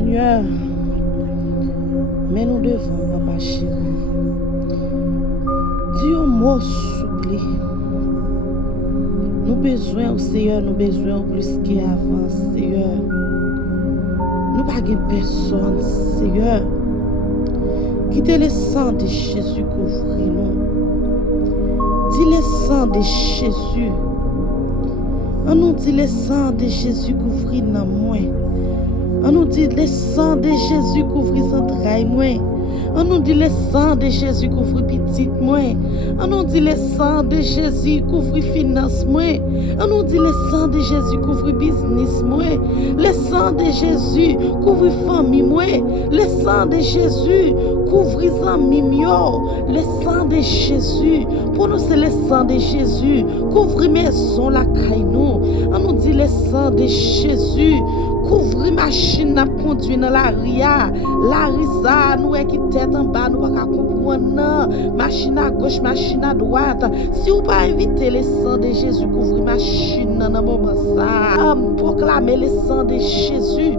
Seigneur, mais nous devons, papa chéri, dire un mot souple. Nous besoin, Seigneur, nous besoin plus qu'avant, Seigneur. Nous pas de personne, Seigneur. Quittez le sang de Jésus couvrir nous. Dis le sang de Jésus. On nous dit le sang de Jésus couvrir dans moi. On nous dit le sang de Jésus couvrir entrailles moi. On nous dit le sang de Jésus couvrir petite moi. On nous dit le sang de Jésus couvrir finance moi. On nous dit le sang de Jésus couvrir business moi. Le sang de Jésus couvrir famille moi. Le sang de Jésus couvrir amis mio. Le sang de Jésus pour nous c'est le sang de Jésus couvrir maison la caille nous. On nous dit le sang de Jésus couvrir machine à conduire dans la ria. La risa nous est qui tête en bas nous pas comprendre machine à gauche machine à droite. Si vous pas inviter le sang de Jésus couvrir machine dans moment ça proclamer le sang de Jésus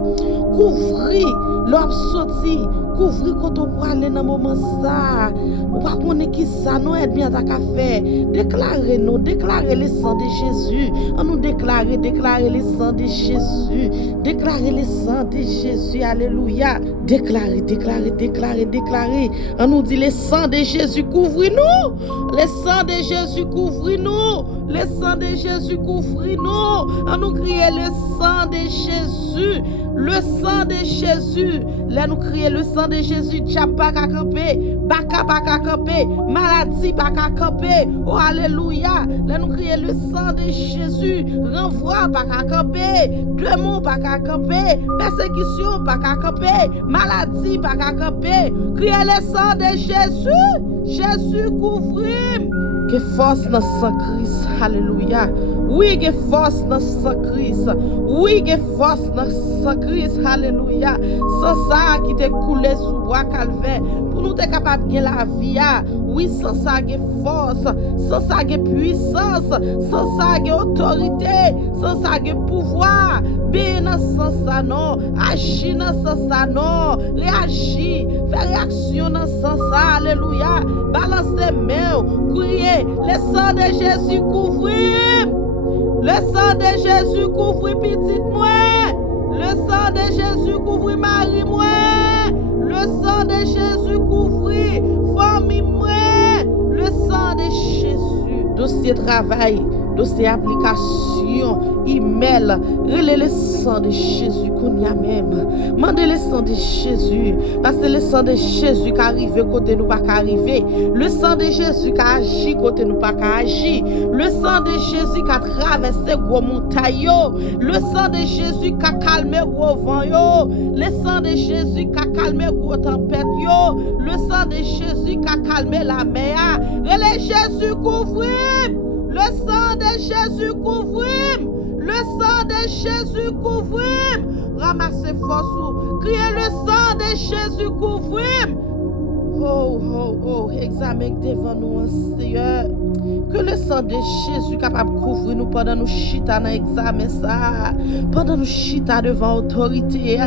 couvrir l'homme sorti couvrir quand on peut aller dans moment ça on pas connaître qui ça nous aide bien ta faire déclarer le sang de Jésus on nous déclarer le sang de Jésus déclarer le sang de Jésus alléluia déclarer on nous dit le sang de Jésus couvre-nous le sang de Jésus couvre-nous le sang de Jésus couvre-nous on nous crier le sang de Jésus le sang de Jésus là nous crier le sang de Jésus diable pas qu'à camper baka pas qu'à camper maladie pas qu'à camper oh alléluia là nous crier le sang de Jésus renvoi pas qu'à camper démon pas qu'à camper persécution pas qu'à camper maladie pas qu'à camper crier le sang de Jésus couvre que force dans sang Christ alléluia oui que force dans sang Christ oui que force dans sang Christ alléluia sans ça qui te coulé sous bois calvaire pour nous être capable de la vie oui sans ça que force sans ça que puissance sans ça que autorité sans ça que pouvoir bien sans ça non agir dans sans ça non réagir faire réaction dans sans ça alléluia balancer main crier le sang de Jésus couvre le sang de Jésus couvre petite moi le sang de Jésus couvre Marie moi le sang de Jésus couvre famille moi le sang de Jésus dossier travail dossier application email relais le sang de Jésus qu'on y a même mandez le sang de Jésus parce que le sang de Jésus qui arrive côté nous pas arriver le sang de Jésus qui agit côté nous pas agir le sang de Jésus qui a traversé gros montagne le sang de Jésus qui a calmé gros vent yo le sang de Jésus qui a calmé gros tempête yo le sang de Jésus qui a calmé la mer relais Jésus couvre le sang de Jésus couvre le sang de Jésus couvre ramassez force criez le sang de Jésus couvre oh examen devant nous Seigneur que le sang de Jésus capable de couvrir nous pendant nous chita dans examen ça pendant nous chita devant autorité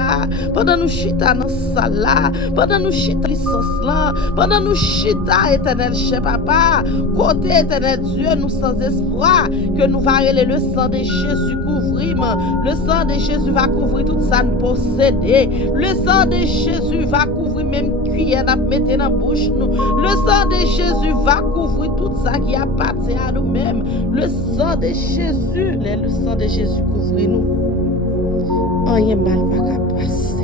pendant nous chita dans salle là pendant nous chita licence là pendant nous chita éternel chef papa côté éternel Dieu nous sans espoir que nous va relayer le sang de Jésus couvrir le sang de Jésus va couvrir tout ça nous posséder le sang de Jésus va couvrir même cuillère à mettre dans bouche nous le sang de Jésus va couvrir tout ça qui appartient à nous-mêmes le sang de Jésus le sang de Jésus couvre nous rien mal pas passer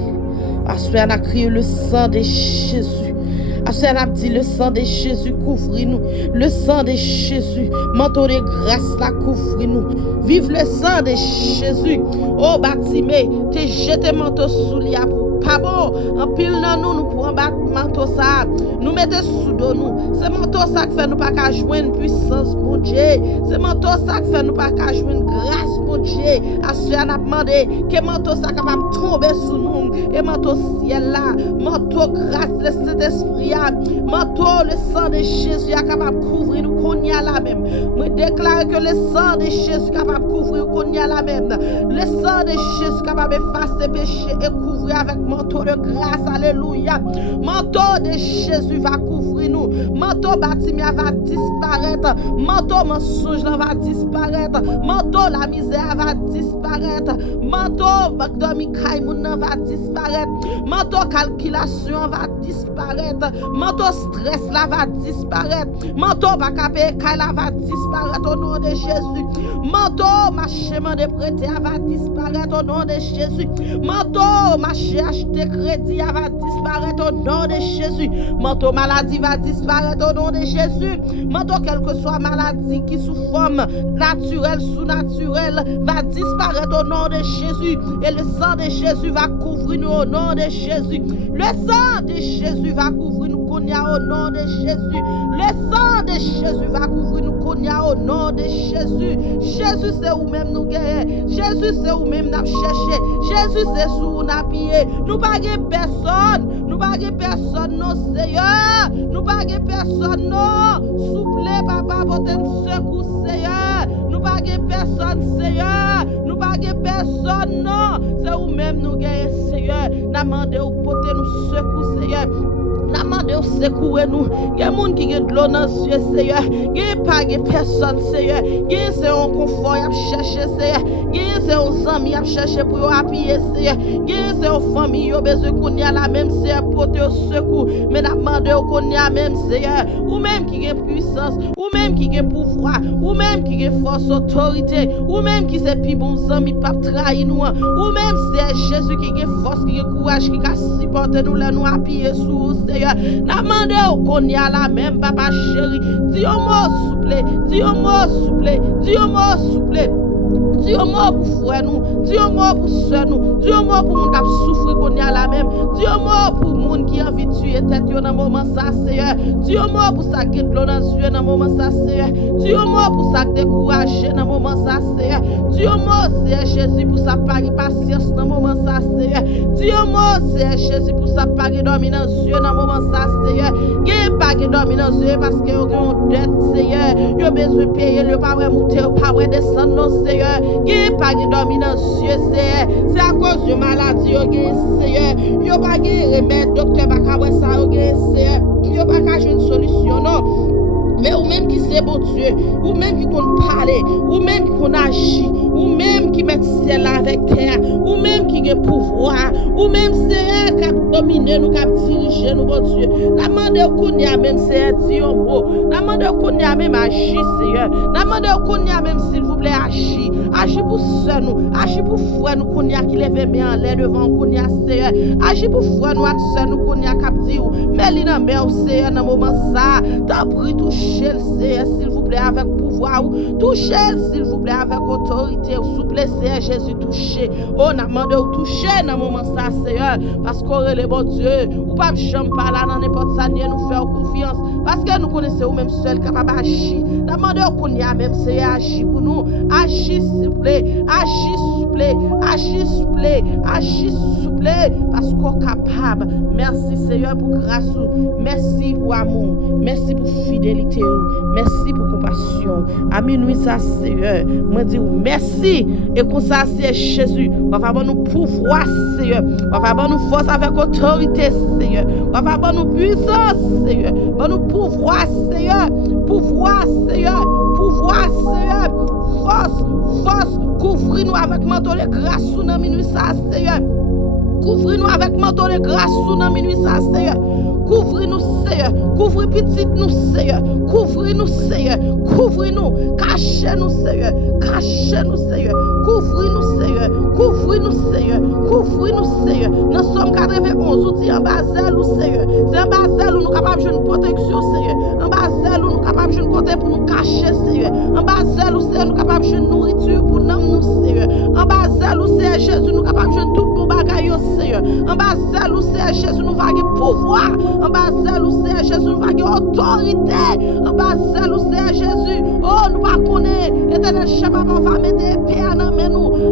parce qu'on a crié le sang de Jésus parce qu'on a dit le sang de Jésus couvre nous le sang de Jésus manteau de grâce la couvre nous vive le sang de Jésus oh Batimé t'es jeté manteau sous lia pour pas bon en pile dans nous pour en battre manteau ça nous mettez sous dos nous c'est manteau ça qui fait nous pas qu'à joindre puissance mon Dieu c'est manteau ça qui fait nous pas qu'à joindre grâce mon Dieu, à ce qu'on a demandé, que manteau ça capable de tomber sous nous, et manteau ciel là, manteau grâce le Saint-Esprit, manteau le sang de Jésus est capable de couvrir nous qu'on y a là même. Je déclare que le sang de Jésus est capable de couvrir nous qu'on y a là même. Le sang de Jésus est capable d'effacer péché et couvrir avec manteau de grâce, alléluia. Manteau de Jésus va couvrir nous, manteau Batimia va disparaître, manteau mensonge va disparaître, manteau la misère va disparaître, manteau Magdomikaï va disparaître, manteau calculation va disparaître, manteau stress là va disparaître, manteau bakapé là va disparaître au nom de Jésus, manteau marché de prêter va disparaître au nom de Jésus, manteau marché acheter crédit va disparaître au nom de Jésus, manteau maladie va disparaître au nom de Jésus, manteau quelle que soit maladie qui sous forme naturelle, sous-naturelle va disparaître au nom de Jésus, et le sang de Jésus va couvrir nous au nom de Jésus, le sang de Jésus va couvrir nous qu'on y a au nom de Jésus, le sang de Jésus va couvrir nous qu'on y a au nom de Jésus. Jésus c'est où même nous guérir, Jésus c'est où même nous chercher, Jésus c'est où nous appuyer, nous pas personne, nous pas personne non Seigneur, nous pas personne non, souple papa pour te secours Seigneur, nous pas personne Seigneur, nous pas personne non, c'est où même nous guérir Seigneur, n'a demandé au porter nous secours Seigneur. La demande au secours nous. Il y a des gens qui ont de l'eau dans les yeux, Seigneur. Il n'y a pas de personne, Seigneur. Il y a un confort à chercher, Seigneur. Il y a un ami à chercher pour appuyer, Seigneur. Il y a une famille qui a besoin qu'on y a la même, Seigneur, pour te secours. Mais la demande qu'on y a même, Seigneur. Ou même qui a puissance, ou même qui a pouvoir, ou même qui a force, autorité, ou même qui c'est plus bon ami, pas trahir nous. Ou même c'est Jésus qui a force, qui a courage, qui a supporté nous, là, nous appuyer sur vous, Seigneur. N'a demandé qu'on y a la même, papa chéri. Dis un mot, s'il vous plaît. Dis un mot, s'il vous plaît. Dis un mot, s'il vous plaît. Dis un mot pour frère nous, dis un mot pour soeur nous, dis un mot pour moun qui souffre qu'on y a la même, dis un mot pour moun qui a envie de tuer tête dans moment ça Seigneur, dis un mot pour ça qui dans les yeux dans moment ça Seigneur, dis un mot pour ça décourager dans moment ça Seigneur, dis un mot c'est Jésus pour ça parler patience dans moment ça Seigneur, dis un mot c'est Jésus pour ça parler dormir dans les yeux dans moment ça Seigneur, qui pas qui dormir dans les yeux parce que yo ont dette Seigneur, yo besoin payer le pas vrai monter pas vrai descendre non Seigneur. Qui pas qui dormi dans les yeux, c'est à cause de maladie, Seigneur. Yo pas qui remède, docteur pas qu'à voir ça, Seigneur. Yo pas qu'à jouer une solution, non. Mais ou même qui c'est bon Dieu, ou même qui qu'on parle, ou même qui qu'on agit, ou même qui met ciel avec terre, ou même qui a pouvoir, ou même c'est qui a dominé nous, qui a dirigé nous, bon Dieu. La demande qu'on y a même c'est dit un mot. La demande qu'on y a même agir, Seigneur. La demande qu'on y a même s'il vous plaît agir. Agis pour soeur nous, agis pour frère nous qu'on y a qui lève bien en l'air devant qu'on y a Seigneur. Agis pour frère nous, soeur nous qu'on y a cap dire. Mais li nan mer Seigneur dans moment ça, t'as pris toucher le Seigneur s'il vous plaît avec pouvoir, toucher s'il vous plaît avec autorité, s'il vous plaît Seigneur Jésus toucher. On a demandé de toucher dans moment ça Seigneur parce qu'on est le bon Dieu. Ou pas jamais pas là dans n'importe ça nous faire confiance parce que nous connaissons ou même seul capable d'agir. Demandez qu'on y a même Seigneur agir pour nous. Agis s'il vous plaît, agis s'il vous plaît, agis s'il vous plaît, agis s'il vous plaît parce qu'on est capable. Merci Seigneur pour grâce, merci pour amour, merci pour fidélité, merci pour compassion. À minuit ça Seigneur, moi dis merci et comme ça c'est Jésus, on va avoir nous pouvoir Seigneur, on va avoir nous force avec autorité Seigneur, on va avoir nous puissance Seigneur, on va nous pouvoir Seigneur, pouvoir Seigneur, pouvoir Seigneur, force, couvre-nous avec manteau de grâce sous dans minuit ça Seigneur. Couvre-nous avec manteau de grâce sous dans minuit ça Seigneur. Couvre-nous Seigneur, couvre petit nous Seigneur, couvre-nous Seigneur, couvre-nous, cachez-nous Seigneur, cachez-nous Seigneur, couvre-nous Seigneur, couvre-nous Seigneur, couvre-nous Seigneur. Nous sommes 91 outils en bas zèle Seigneur. C'est en bas zèle où nous capables de une protection Seigneur. En bas zèle où nous capables de une côté pour nous cacher Seigneur. En bas zèle où c'est nous capables de une nourriture pour nous Seigneur. En bas zèle où c'est Jésus nous capables de tout pour bagaille, Seigneur. En bas zèle, Seigneur Jésus, nous va pouvoir. En bas zèle, Seigneur Jésus, nous va autorité. En bas zèle, Seigneur Jésus, oh, nous va connaître. Éternel Shabbat, on va mettre épée à nous.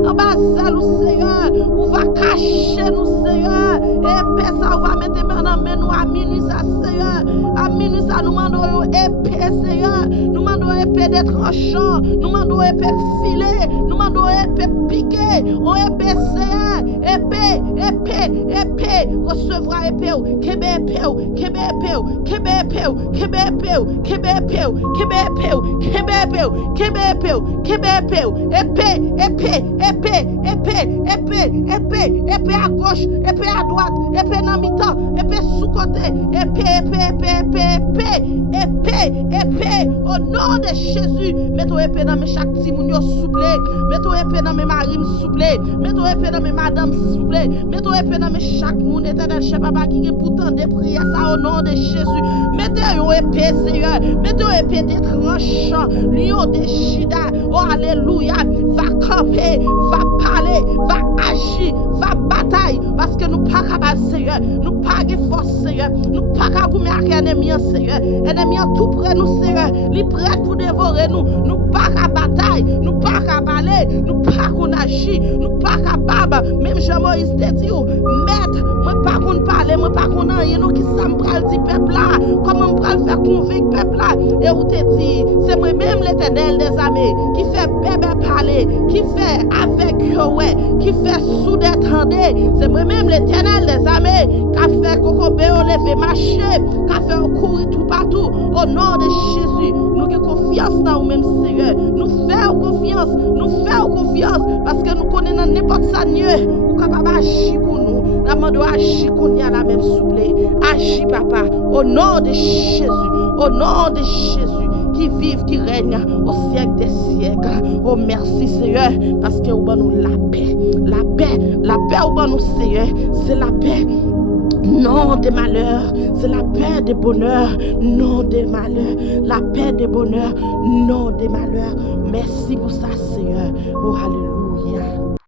En bas zèle, Seigneur, on va cacher nous, Seigneur. Épée, ça, on va mettre maintenant nous à minuit, ça, Seigneur. À minuit, ça, nous demandons épée, Seigneur. Nous demandons épée de tranchant. Nous demandons épée filet. Nous demandons épée piqué. On épée, Seigneur. Épée, épée, épée. Recevra épée. Kébé épée. Kébé épée. Kébé épée. Kébé épée. Kébé épée. Kébé épée. Kébé épée. Kébé épée. Kébé épée. Épée, épée, épée, épée, épée, épée, épée à gauche, épée à droite, épée dans mi-temps, épée sous-côté, épée, au nom de Jésus, mettez épée dans mes chaque timoun souple, mettez épée dans mes maris souple, mettez épée dans mes madames souple, mettez épée dans mes chaque moun éternel chef papa qui est pourtant des prières ça au nom de Jésus, mettez épée Seigneur, mettez épée des tranchants, lion de Juda, oh alléluia, va camper, va parler, va agir, va bataille, parce que nous pas capables Seigneur, nous pas de force Seigneur, nous pas capables de ennemi Seigneur, ennemi tout près nous Seigneur, il prêt pour dévorer nous pas à bataille, nous pas à parler, nous pas qu'on agir, nous pas capables, même Jean-Moïse te dit, maître, moi pas qu'on parler, moi pas qu'on rien, nous qui sommes pral dit peuple là, comment pral faire convaincre peuple là, et où te dit, c'est moi-même l'Éternel des armées, qui fait bébé parler, qui fait avec ouais, qui fait souder tendez, c'est moi-même l'Éternel des armées, qui a fait Kokobé lever marcher, qui a fait courir tout partout, au nom de Jésus, nous avons confiance dans nous-mêmes Seigneur, nous faisons confiance, parce que nous connaissons n'importe ça mieux, ou capable d'agir pour nous, la demande d'agir qu'on y a la même souple, agis papa, au nom de Jésus, au nom de Jésus, qui vive, qui règne au siècle des siècles. Oh merci Seigneur, parce que vous nous la paix au nous Seigneur, c'est la paix. Non des malheurs, c'est la paix des bonheurs, non des malheurs, la paix des bonheurs, non des malheurs. Merci pour ça Seigneur. Oh alléluia.